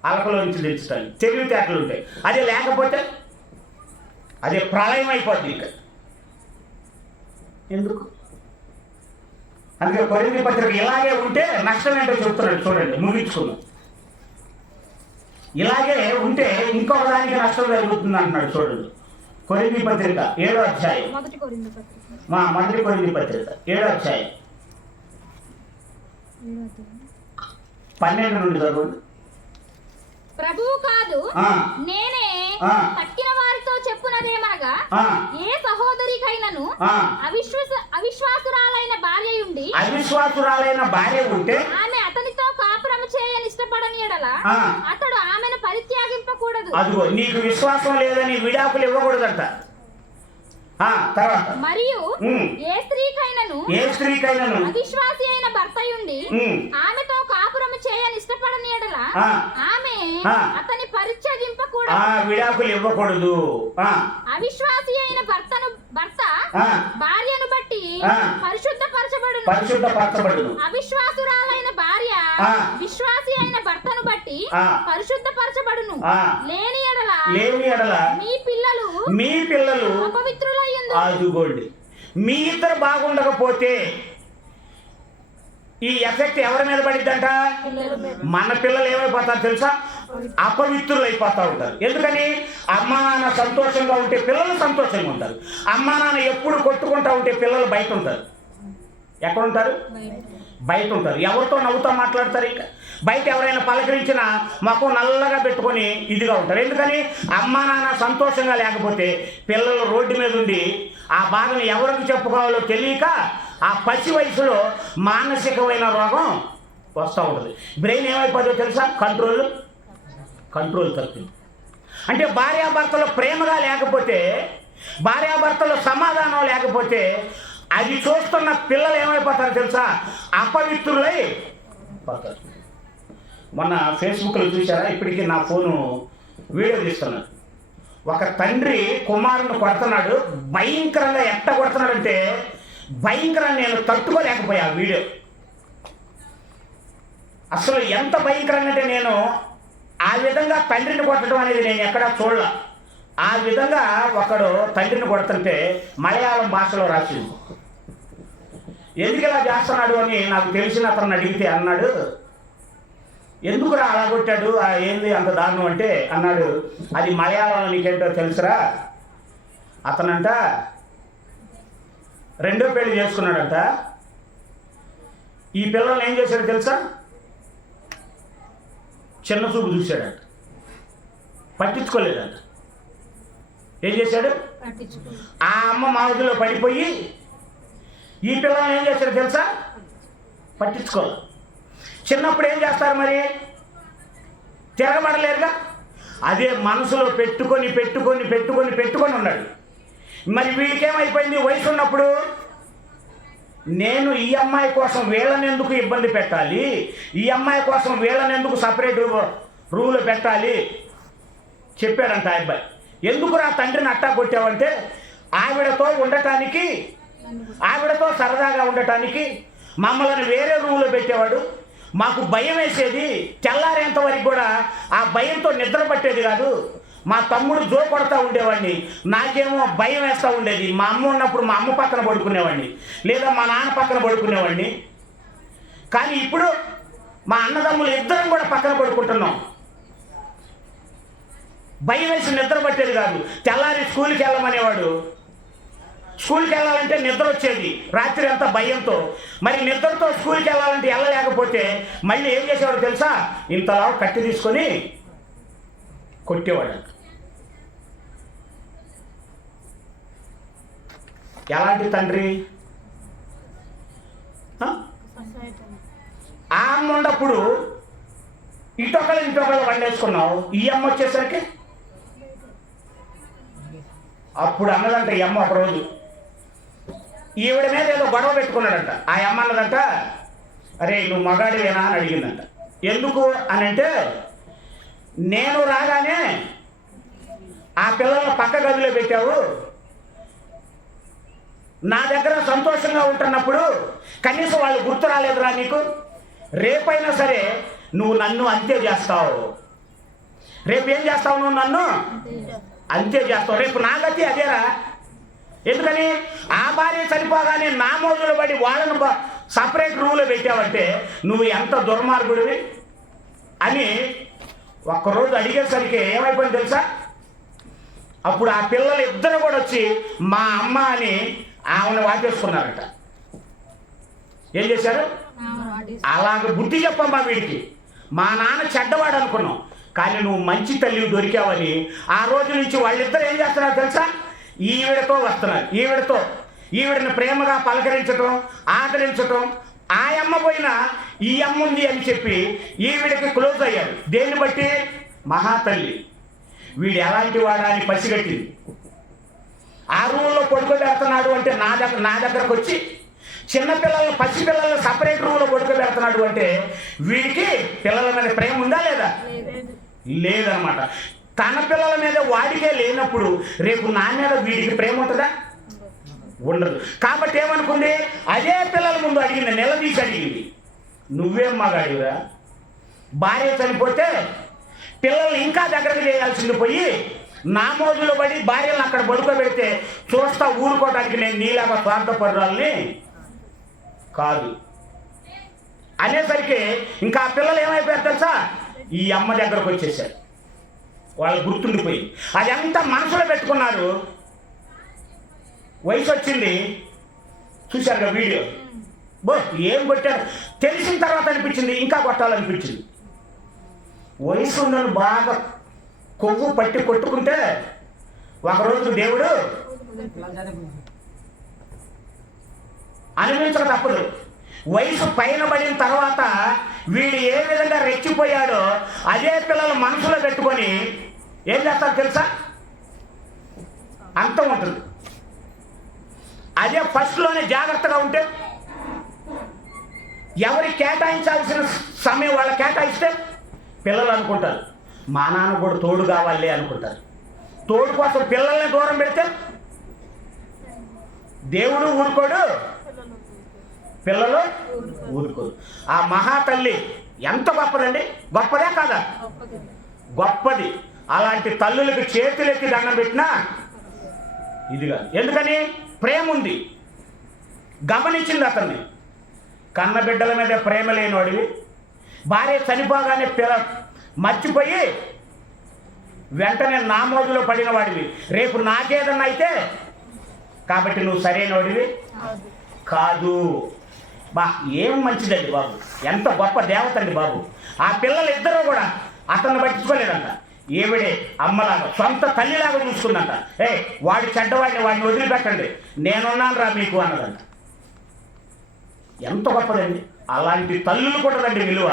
అలకలో నుంచి తెచ్చుతాను. తెలివితేటలు ఉంటాయి. అదే లేకపోతే అదే ప్రళయం అయిపోద్ది. ఇక ఎందుకు? అందుకే కొరింథీ పత్రిక ఇలాగే ఉంటే నష్టం ఏంటో చెప్తున్నాడు. చూడండి, ముగించుకున్నాం. ఇలాగే ఉంటే ఇంకొక దానికి నష్టం జరుగుతుంది అంటున్నాడు. చూడండి, కొరింథీ పత్రిక 7వ అధ్యాయం. మొదటి కొరింథీ పత్రిక 7వ అధ్యాయం 12 నుండి చదవండి. ప్రభువు కాదు ఆ. నేనే ఆ. తక్కిన వారితో చెప్పునదేమనగా ఆ. ఏ సహోదరికైనను ఆ. అవిశ్వాసురాలైన భార్య ఉండి అవిశ్వాసురాలైన భార్య ఉంటే ఆమె అతనితో కాపురము చేయని ఇష్టపడని ఎడల ఆ. అతడు ఆమెను పరిత్యాగింపకూడదు. అదిగో నీకు విశ్వాసం లేదని విడాకులు ఇవ్వకూడదంట. తర్వాత మరియు ఉమ్. ఏ స్త్రీకైనను ఏ స్త్రీకైనాను అవిశ్వాసి అయిన భర్తయుండి ఉమ్. ఆమెతో కాపురము చేయని ఇష్టపడని ఎడల ఆ. ఆమె ఆ. అతని పరిత్యజింపకూడదు. విడాకులు ఇవ్వకూడదు. అవిశ్వాసి అయిన భర్త ఆ. భార్యను బట్టి ఆ. పరిశుద్ధపరచబడును. పరిశుద్ధపరచబడును. అవిశ్వాసురాలైన భార్య ఆ. విశ్వాసి అయిన భర్తను బట్టి ఆ. పరిశుద్ధపరచబడును. ఆ. లేని ఎడల లేని ఎడల మీ పిల్లలు మీ పిల్లలు అపవిత్రులయ్యుందురు. ఆదుకోండి. మీ ఇద్దరు బాగుండకపోతే ఈ ఎఫెక్ట్ ఎవరి మీద పడిద్దంట? మన పిల్లలు ఏమైపోతారు తెలుసా? అపవిత్రులు అయిపోతూ ఉంటారు. ఎందుకని? అమ్మా నాన్న సంతోషంగా ఉంటే పిల్లలు సంతోషంగా ఉంటారు. అమ్మా నాన్న ఎప్పుడు కొట్టుకుంటా ఉంటే పిల్లలు బయట ఉంటారు. ఎక్కడ ఉంటారు? బయట ఉంటారు. ఎవరితో నవ్వుతూ మాట్లాడతారు. ఇంకా బయట ఎవరైనా పలకరించినా మొఖం నల్లగా పెట్టుకొని ఇదిగా ఉంటారు. ఎందుకని? అమ్మా నాన్న సంతోషంగా లేకపోతే పిల్లలు రోడ్డు మీద ఉండి ఆ బాధను ఎవరికి చెప్పుకోవాలో తెలియక ఆ పసి వయసులో మానసికమైన రోగం వస్తూ ఉంటుంది. బ్రెయిన్ ఏమైపోతుందో తెలుసా? కంట్రోల్ తప్పింది. అంటే భార్యాభర్తలు ప్రేమగా లేకపోతే, భార్యాభర్తలు సమాధానం లేకపోతే అది చూస్తున్న పిల్లలు ఏమైపోతారో తెలుసా? అపవిత్రులై పోతారు. మొన్న ఫేస్బుక్లో చూసారా? ఇప్పటికీ నా ఫోను వీడియో తీస్తున్నాడు. ఒక తండ్రి కుమారుని కొడుతున్నాడు. భయంకరంగా ఎట్ట కొడుతున్నాడంటే భయంకరంగా నేను తట్టుకోలేకపోయా ఆ వీడియో. అసలు ఎంత భయంకరంగా అంటే నేను ఆ విధంగా తండ్రిని కొట్టడం అనేది నేను ఎక్కడా చూడలే. ఆ విధంగా ఒకడు తండ్రిని కొడుతుంటే మలయాళం భాషలో రాసింది. ఎందుకు ఇలా చేస్తున్నాడు అని నాకు తెలిసిన అతను అడిగితే అన్నాడు, ఎందుకురా అలా కొట్టాడు, ఏంది అంత దారుణం అంటే అన్నాడు, అది మలయాళంలో నీకేంటో తెలుసురా, అతనంట రెండో పెళ్లి చేసుకున్నాడంట. ఈ పిల్లల్ని ఏం చేశాడు తెలుసా? చిన్న చూపు చూశాడంట, పట్టించుకోలేదంట. ఏం చేశాడు? ఆ అమ్మ మావదిలో పడిపోయి ఈ పిల్లల్ని ఏం చేశాడు తెలుసా? పట్టించుకోవాలి. చిన్నప్పుడు ఏం చేస్తారు మరి? తిరగబడలేరుగా. అదే మనసులో పెట్టుకొని ఉన్నాడు. మరి వీడికేమైపోయింది? వయసు ఉన్నప్పుడు నేను ఈ అమ్మాయి కోసం వీళ్ళని ఎందుకు ఇబ్బంది పెట్టాలి, ఈ అమ్మాయి కోసం వీళ్ళని ఎందుకు సపరేట్ రూల్ పెట్టాలి చెప్పాడంట ఆ అబ్బాయి. ఎందుకు రా తండ్రిని అట్టా కొట్టావంటే, ఆవిడతో ఉండటానికి, ఆవిడతో సరదాగా ఉండటానికి మమ్మల్ని వేరే రూమ్లో పెట్టేవాడు. మాకు భయం వేసేది, తెల్లారేంత వరకు కూడా ఆ భయంతో నిద్ర పట్టేది కాదు. మా తమ్ముడు జో కొడతా ఉండేవాడిని, నాకేమో భయం వేస్తూ ఉండేది. మా అమ్మ ఉన్నప్పుడు మా అమ్మ పక్కన పడుకునేవాడిని, లేదా మా నాన్న పక్కన పడుకునేవాడిని. కానీ ఇప్పుడు మా అన్నదమ్ములు ఇద్దరం కూడా పక్కన పడుకుంటున్నాం. భయం వేసి నిద్ర పట్టేది కాదు. తెల్లారి స్కూల్కి వెళ్ళమనేవాడు. స్కూల్కి వెళ్ళాలంటే నిద్ర వచ్చేది రాత్రి అంతా భయంతో. మరి నిద్రతో స్కూల్కి వెళ్ళాలంటే వెళ్ళలేకపోతే మళ్ళీ ఏం చేసేవాడు తెలుసా? ఇంతలా కట్టి తీసుకొని కొట్టేవాడు. ఎలాంటి తండ్రి? ఆ అమ్మ ఉన్నప్పుడు ఇటొకళ్ళు వండేసుకున్నావు. ఈ అమ్మ వచ్చేసరికి అప్పుడు అన్నదంట ఈ అమ్మ ఒకరోజు ఈవిడ మీద ఏదో గొడవ పెట్టుకున్నాడంట. ఆ అమ్మ అన్నదంట, అరే నువ్వు మగాడివేనా అని అడిగిందంట. ఎందుకు అని అంటే, నేను రాగానే ఆ పిల్లల్ని పక్క గదిలో పెట్టావు, నా దగ్గర సంతోషంగా ఉంటున్నప్పుడు కనీసం వాళ్ళు గుర్తు రాలేదురా నీకు? రేపైనా సరే నువ్వు నన్ను అంతే చేస్తావు. రేపు ఏం చేస్తావు? నువ్వు నన్ను అంతే చేస్తావు. రేపు నా గతి అదేరా. ఎందుకని? ఆ భార్య చనిపోగానే నా మోజులు పడి వాళ్ళను సపరేట్ రూమ్లో పెట్టావంటే నువ్వు ఎంత దుర్మార్గుడివి అని ఒక్కరోజు అడిగేసరికి ఏమైపోయింది తెలుసా? అప్పుడు ఆ పిల్లలు ఇద్దరు కూడా వచ్చి మా అమ్మ అని ఆమెను వాటేసుకున్నారట. ఏం చేశారు? అలాగ బుద్ధి చెప్పమ్మా వీడికి. మా నాన్న చెడ్డవాడు అనుకున్నాం, కానీ నువ్వు మంచి తల్లి దొరికావని ఆ రోజు నుంచి వాళ్ళిద్దరు ఏం చేస్తున్నారు తెలుసా? ఈవిడతో వస్తున్నారు. ఈవిడని ప్రేమగా పలకరించటం, ఆదరించటం. ఆ అమ్మ పోయినా ఈ అమ్మ ఉంది అని చెప్పి ఈవిడకి క్లోజ్ అయ్యారు. దేన్ని బట్టి? మహాతల్లి వీడు ఎలాంటి వాడా అని పసిగట్టింది. ఆ రూమ్లో పడుకోబెడుతున్నాడు అంటే నా దగ్గరకు వచ్చి చిన్నపిల్లలను, పసిపిల్లలను సపరేట్ రూమ్లో పడుకోబెడుతున్నాడు అంటే వీడికి పిల్లల మీద ప్రేమ ఉందా లేదా? లేదనమాట. తన పిల్లల మీద వాడికే లేనప్పుడు రేపు నా మీద వీడికి ప్రేమ ఉంటుందా? ఉండదు. కాబట్టి ఏమనుకుంది? అదే పిల్లల ముందు అడిగింది, నిలదీసి అడిగింది, నువ్వేం మగాడిరా? భార్య చనిపోతే పిల్లల్ని ఇంకా దగ్గరకు చేయాల్సింది పోయి నా మోజులో పడి భార్యలను అక్కడ పడుకోబెడితే చూస్తా ఊరుకోవడానికి నేను నీలాగా స్వార్థపరురాల్ని కాదు అనేసరికి ఇంకా ఆ పిల్లలు ఏమైపోయారు తెలుసా? ఈ అమ్మ దగ్గరకు వచ్చేసారు. వాళ్ళు గుర్తుండిపోయి అదంతా మనసులో పెట్టుకున్నారు. వయసు వచ్చింది, చూశారుగా వీడియో. ఏం కొట్టారు తెలిసిన తర్వాత అనిపించింది ఇంకా కొట్టాలనిపించింది. వయసు ఉందని బాగా కొవ్వు పట్టి కొట్టుకుంటే ఒకరోజు దేవుడు అనుభవించక తప్పదు. వయసు పైన పడిన తర్వాత వీడు ఏ విధంగా రెచ్చిపోయాడో అదే పిల్లలు మనసులో పెట్టుకొని ఏం చేస్తారు తెలుసా? అంతం ఉంటుంది. అదే ఫస్ట్లోనే జాగ్రత్తగా ఉంటే ఎవరికి కేటాయించాల్సిన సమయం వాళ్ళు కేటాయిస్తే పిల్లలు అనుకుంటారు మా నాన్న కూడా తోడు కావాలి అనుకుంటారు. తోడు కోసం పిల్లల్ని దూరం పెడితే దేవుడు ఊరుకోడు, పిల్లలు ఊరుకోరు. ఆ మహాతల్లి ఎంత గొప్పదండి! గొప్పదే కాదా? గొప్పది. అలాంటి తల్లులకి చేతులెత్తి దండం పెట్టినా ఇదిగా. ఎందుకని? ప్రేమ ఉంది, గమనించింది అతన్ని. కన్న బిడ్డల మీద ప్రేమ లేనివాడివి, భార్య చనిపోగానే మర్చిపోయి వెంటనే నా మోజులో పడిన వాడివి, రేపు నాకేదన్నా అయితే కాబట్టి నువ్వు సరైన వాడివి కాదు. ఏం మంచిదండి బాబు, ఎంత గొప్ప దేవత అండి బాబు. ఆ పిల్లలు ఇద్దరూ కూడా అతన్ని పట్టించుకోలేదంట. ఈవిడే అమ్మలాగా సొంత తల్లిలాగా చూసుకుందంట. వాడి చెడ్డవాడిని, వాడిని వదిలిపెట్టండి, నేనున్నాను రా మీకు అన్నదంట. ఎంత గొప్పదండి. అలాంటి తల్లులు కూడా విలువ.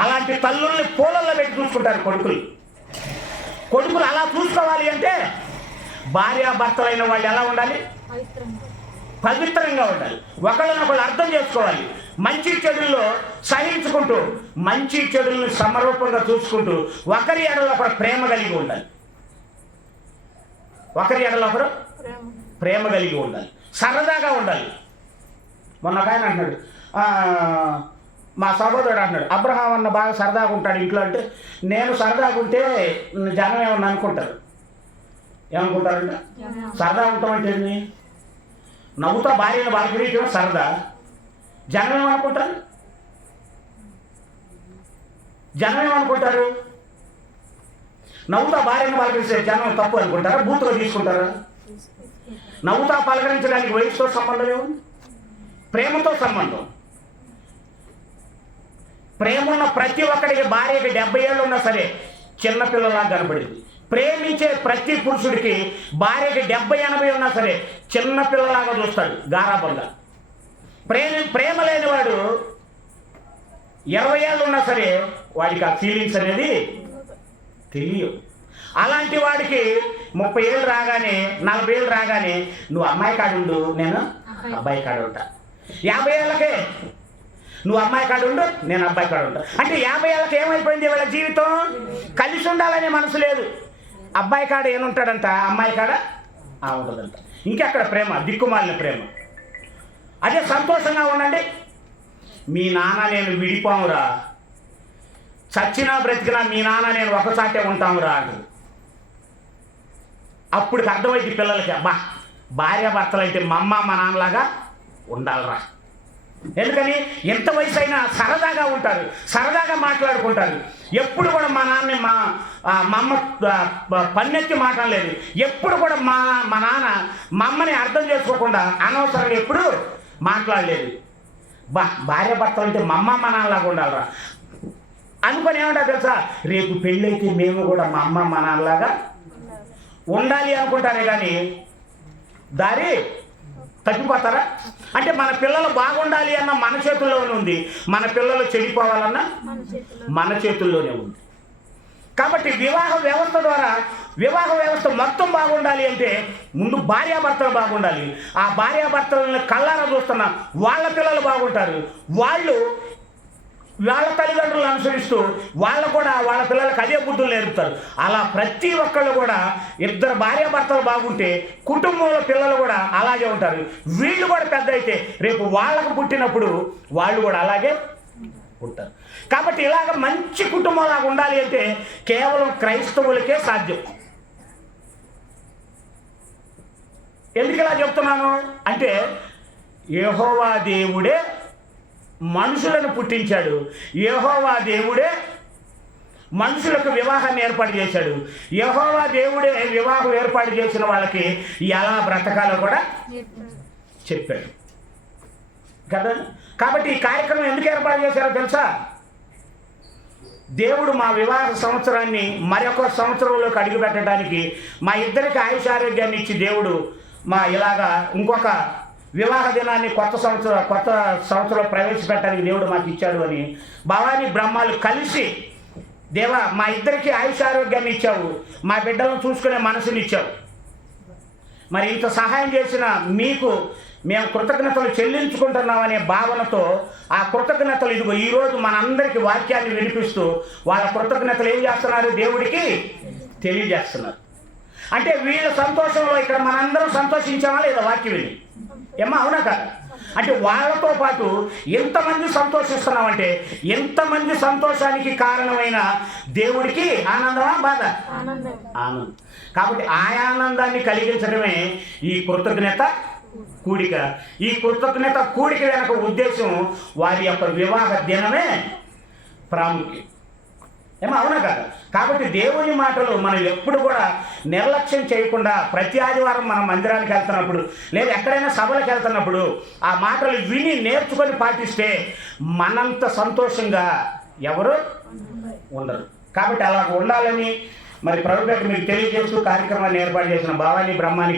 అలాంటి తల్లుల్ని పూలల్లో పెట్టి చూసుకుంటారు కొడుకులు. అలా చూసుకోవాలి అంటే భార్యాభర్తలైన వాళ్ళు ఎలా ఉండాలి? పవిత్రంగా ఉండాలి. ఒకళ్ళనొకళ్ళు అర్థం చేసుకోవాలి. మంచి చెడుల్లో సహించుకుంటూ, మంచి చెడుల్ని సమరూపంగా చూసుకుంటూ ఒకరి ఎడలో ఒకరు ప్రేమ కలిగి ఉండాలి. ఒకరి ఎడలో ఒకరు ప్రేమ కలిగి ఉండాలి. సరదాగా ఉండాలి. మొన్న ఒక ఆయన అంటున్నాడు, మా సహోదరుడు అంటున్నాడు, అబ్రహాం అన్న బాగా సరదాగా ఉంటాడు ఇంట్లో అంటే, నేను సరదాగా ఉంటే జనం ఏమన్నా అనుకుంటారు. ఏమనుకుంటారంట? సరదా ఉంటామంటే ఏంటి? నవ్వుతా భార్యను బాధపడేయటం సరదా. జనం ఏమనుకుంటారు? నవ్వుతా భార్యను పలకరిస్తే జనం తప్పు అనుకుంటారా? బూతుగా తీసుకుంటారా? నవ్వుతా పలకరించడానికి వయసుతో సంబంధం ఏముంది? ప్రేమతో సంబంధం. ప్రేమ ఉన్న ప్రతి ఒక్కడికి భార్యకి 70 ఏళ్ళు ఉన్నా సరే చిన్నపిల్లలా కనపడింది. ప్రేమించే ప్రతి పురుషుడికి భార్యకి 70-80 ఉన్నా సరే చిన్నపిల్లలాగా చూస్తాడు, గారాబంగా. ప్రేమ లేనివాడు 20 ఏళ్ళు ఉన్నా సరే వాడికి ఆ ఫీలింగ్స్ అనేది తెలియవు. అలాంటి వాడికి 30 ఏళ్ళు రాగానే, 40 ఏళ్ళు రాగానే నువ్వు అమ్మాయి కాడు ఉండు, నేను అబ్బాయి కాడు ఉంటా. 50 ఏళ్ళకే నువ్వు అమ్మాయి కాడు ఉండు, నేను అబ్బాయి కాడు ఉంటా. అంటే 50 ఏళ్ళకి ఏమైపోయింది వీళ్ళ జీవితం? కలిసి ఉండాలనే మనసు లేదు. అబ్బాయి కాడ ఏముంటాడంట, అమ్మాయి కాడ ఉంటుందంట. ఇంకెక్కడ ప్రేమ? దిక్కుమాలిన ప్రేమ. అదే సంతోషంగా ఉండండి. మీ నాన్న నేను విడిపోమురా, చచ్చినా బ్రతికినా మీ నాన్న నేను ఒకసాటే ఉంటామురా అంటుంది. అప్పుడు అర్థమైంది పిల్లలకి, భార్యాభర్తలు అయితే మా అమ్మ మా నాన్నలాగా ఉండాలిరా. ఎందుకని? ఎంత వయసు అయినా సరదాగా ఉంటారు, సరదాగా మాట్లాడుకుంటారు. ఎప్పుడు కూడా మా నాన్న మా అమ్మ పన్నెత్తి మాట్లాడలేదు. ఎప్పుడు కూడా మా నాన్న మా అమ్మని అర్థం చేసుకోకుండా అనవసరంగా ఎప్పుడు మాట్లాడలేదు. భార్య భర్తలు అంటే మా అమ్మ మా నాన్నలాగా ఉండాలిరా అనుకొని ఏమంటా తెలుసా, రేపు పెళ్ళైతే మేము కూడా మా అమ్మ మా నాన్నలాగా ఉండాలి అనుకుంటారే కానీ దారి తప్పిపోతారా? అంటే మన పిల్లలు బాగుండాలి అన్న మన చేతుల్లోనే ఉంది, మన పిల్లలు చెడిపోవాలన్నా మన చేతుల్లోనే ఉంది. కాబట్టి వివాహ వ్యవస్థ ద్వారా వివాహ వ్యవస్థ మొత్తం బాగుండాలి అంటే ముందు భార్యాభర్తలు బాగుండాలి. ఆ భార్యాభర్తలను కళ్ళారా చూస్తున్న వాళ్ళ పిల్లలు బాగుంటారు, వాళ్ళు వాళ్ళ తల్లిదండ్రులను అనుసరిస్తూ వాళ్ళు కూడా వాళ్ళ పిల్లలకు అదే బుద్ధులు నేర్పుతారు. అలా ప్రతి ఒక్కళ్ళు కూడా ఇద్దరు భార్యాభర్తలు బాగుంటే కుటుంబంలో పిల్లలు కూడా అలాగే ఉంటారు. వీళ్ళు కూడా పెద్ద అయితే రేపు వాళ్ళకు పుట్టినప్పుడు వాళ్ళు కూడా అలాగే ఉంటారు. కాబట్టి ఇలాగ మంచి కుటుంబంలాగా ఉండాలి అంటే కేవలం క్రైస్తవులకే సాధ్యం. ఎందుకు ఇలా చెప్తున్నాను అంటే యెహోవా దేవుడే మనుషులను పుట్టించాడు, యెహోవా దేవుడే మనుషులకు వివాహాన్ని ఏర్పాటు చేశాడు, యెహోవా దేవుడే వివాహం ఏర్పాటు చేసిన వాళ్ళకి ఎలా బ్రతకాలో కూడా చెప్పాడు కదా. కాబట్టి ఈ కార్యక్రమం ఎందుకు ఏర్పాటు చేశారో తెలుసా? దేవుడు మా వివాహ సంవత్సరాన్ని మరొక సంవత్సరంలోకి అడుగుపెట్టడానికి మా ఇద్దరికి ఆయుష్ ఆరోగ్యాన్ని ఇచ్చి దేవుడు మా ఇలాగా ఇంకొక వివాహ దినాన్ని కొత్త సంవత్సరం ప్రవేశపెట్టడానికి దేవుడు మాకు ఇచ్చాడు అని భవానీ బ్రహ్మాలు కలిసి, దేవా మా ఇద్దరికి ఆయుష్ ఆరోగ్యాన్ని ఇచ్చావు, మా బిడ్డలను చూసుకునే మనసుని ఇచ్చావు, మరి ఇంత సహాయం చేసిన మీకు మేము కృతజ్ఞతలు చెల్లించుకుంటున్నామనే భావనతో ఆ కృతజ్ఞతలు ఇదిగో ఈరోజు మనందరికీ వాక్యాన్ని వినిపిస్తూ వాళ్ళ కృతజ్ఞతలు ఏం చేస్తున్నారు, దేవుడికి తెలియజేస్తున్నారు. అంటే వీళ్ళ సంతోషంలో ఇక్కడ మనందరం సంతోషించామా లేదా వాక్యం విని? ఏమ్మా అవునా కాదు? అంటే వాళ్ళతో పాటు ఎంతమంది సంతోషిస్తున్నామంటే ఎంతమంది సంతోషానికి కారణమైన దేవుడికి ఆనందమా బాధ? ఆనందం. కాబట్టి ఆ ఆనందాన్ని కలిగించడమే ఈ కృతజ్ఞత కూడిక. ఈ కృతజ్ఞత కూడిక వెనక ఉద్దేశం వారి యొక్క వివాహ దినమే ప్రాముఖ్యం. ఏమో అవునా కాదు? కాబట్టి దేవుని మాటలు మనం ఎప్పుడు కూడా నిర్లక్ష్యం చేయకుండా ప్రతి ఆదివారం మనం మందిరానికి వెళ్తున్నప్పుడు లేదా ఎక్కడైనా సభలకు వెళ్తున్నప్పుడు ఆ మాటలు విని నేర్చుకొని పాటిస్తే మనంత సంతోషంగా ఎవరు ఉండరు. కాబట్టి అలా ఉండాలని మరి ప్రభుత్వం మీకు తెలియజేస్తూ కార్యక్రమాన్ని ఏర్పాటు చేసిన భవానీ బ్రహ్మానికి